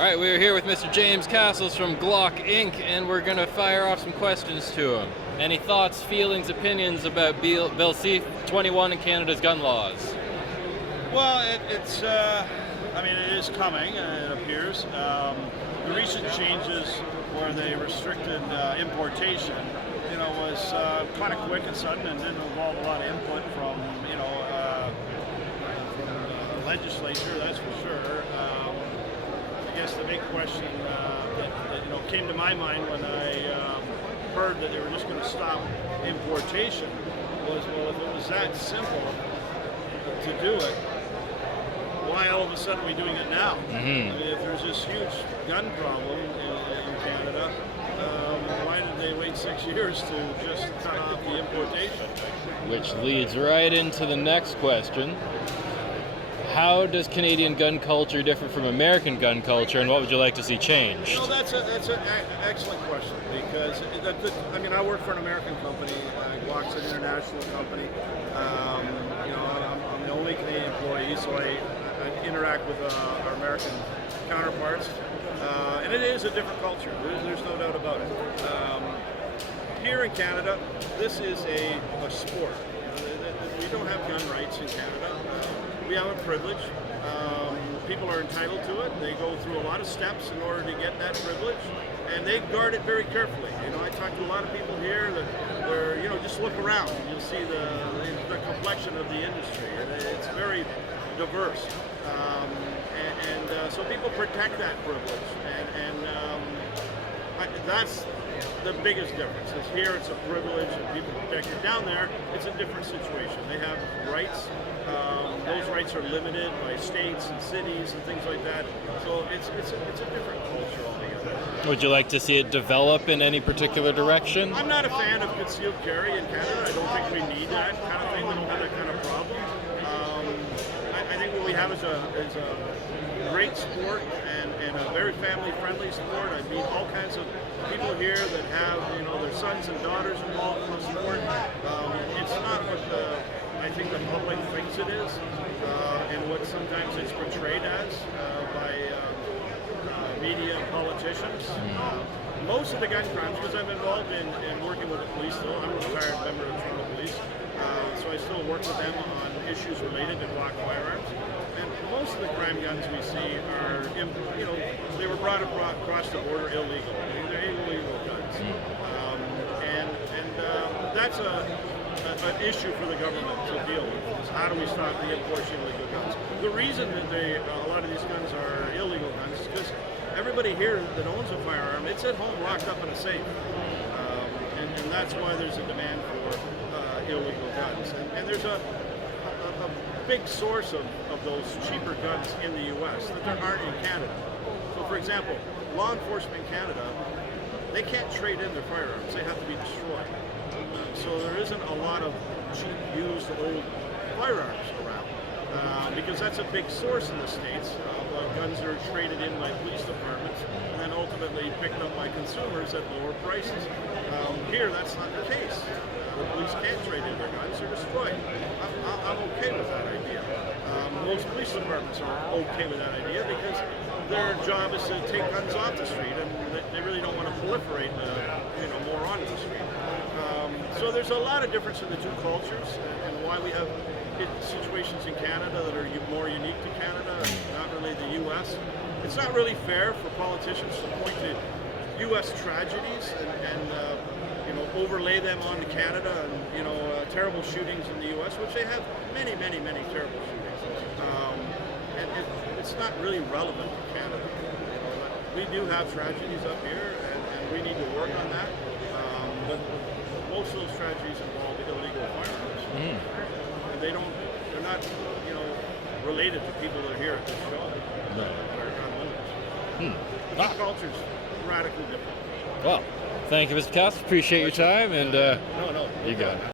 All right, we're here with Mr. James Cassells from Glock Inc., and we're going to fire off some questions to him. Any thoughts, feelings, opinions about Bill C-21 and Canada's gun laws? Well, it is coming, it appears. The recent changes where they restricted importation, was kind of quick and sudden and didn't involve a lot of input from the legislature, that's for sure. I guess the big question that came to my mind when I heard that they were just going to stop importation was, well, if it was that simple to do it, why all of a sudden are we doing it now? Mm-hmm. I mean, if there's this huge gun problem in Canada, why did they wait 6 years to just cut off the importation? Which leads right into the next question. How does Canadian gun culture differ from American gun culture, and what would you like to see changed? That's an excellent question, because I work for an American company. Glock's an international company. I'm the only Canadian employee, so I interact with our American counterparts, and it is a different culture. There's no doubt about it. Here in Canada, this is a sport. We don't have gun rights in Canada. We have a privilege. People are entitled to it. They go through a lot of steps in order to get that privilege, and they guard it very carefully. I talk to a lot of people here that they're, just look around and you'll see the complexion of the industry. It's very diverse, so people protect that privilege, and that's the biggest difference. Is here it's a privilege and people protect it. Down there, it's a different situation. They have rights. Those rights are limited by states and cities and things like that. So it's a different culture altogether. Would you like to see it develop in any particular direction? I'm not a fan of concealed carry in Canada. I don't think we need that kind of thing. We don't have that kind of problem. I think what we have is a great sport and a very family-friendly sport. I meet all kinds of people here that have their sons and daughters involved in the sport. It's not what I think the public thinks it is, and what sometimes it's portrayed as by media and politicians. Most of the gun crimes, because I'm involved in working with the police still, I'm a retired member of the Toronto Police, so I still work with them on issues related to Glock firearms. And most of the crime guns we see are, they were brought across the border illegal. They're illegal guns, and that's an issue for the government to deal with. Is how do we stop the importation of illegal guns? The reason that a lot of these guns are illegal guns is because everybody here that owns a firearm, it's at home locked up in a safe, and that's why there's a demand for illegal guns. And there's a big source of those cheaper guns in the U.S. that there aren't in Canada. So, for example, law enforcement in Canada, they can't trade in their firearms; they have to be destroyed. So there isn't a lot of cheap, used, old firearms around, because that's a big source in the States of guns that are traded in by police departments and then ultimately picked up by consumers at lower prices. Here, that's not the case. The police can't trade in their guns; they're destroyed. I'm okay with that idea. Most police departments are okay with that idea because their job is to take guns off the street, and they really don't want to proliferate, more onto the street. So there's a lot of difference in the two cultures, and why we have situations in Canada that are more unique to Canada, and not really the U.S. It's not really fair for politicians to point to U.S. tragedies and overlay them onto Canada and terrible shootings in the U.S., which they have many, many, many terrible shootings. And it's not really relevant to Canada. We do have tragedies up here, and we need to work on that. But most of those tragedies involve illegal firearms. And they're not, related to people that are here at this show. No. That are gun owners. The culture's radically different. Well, thank you, Mr. Cassells. Appreciate your time, and No. you got it.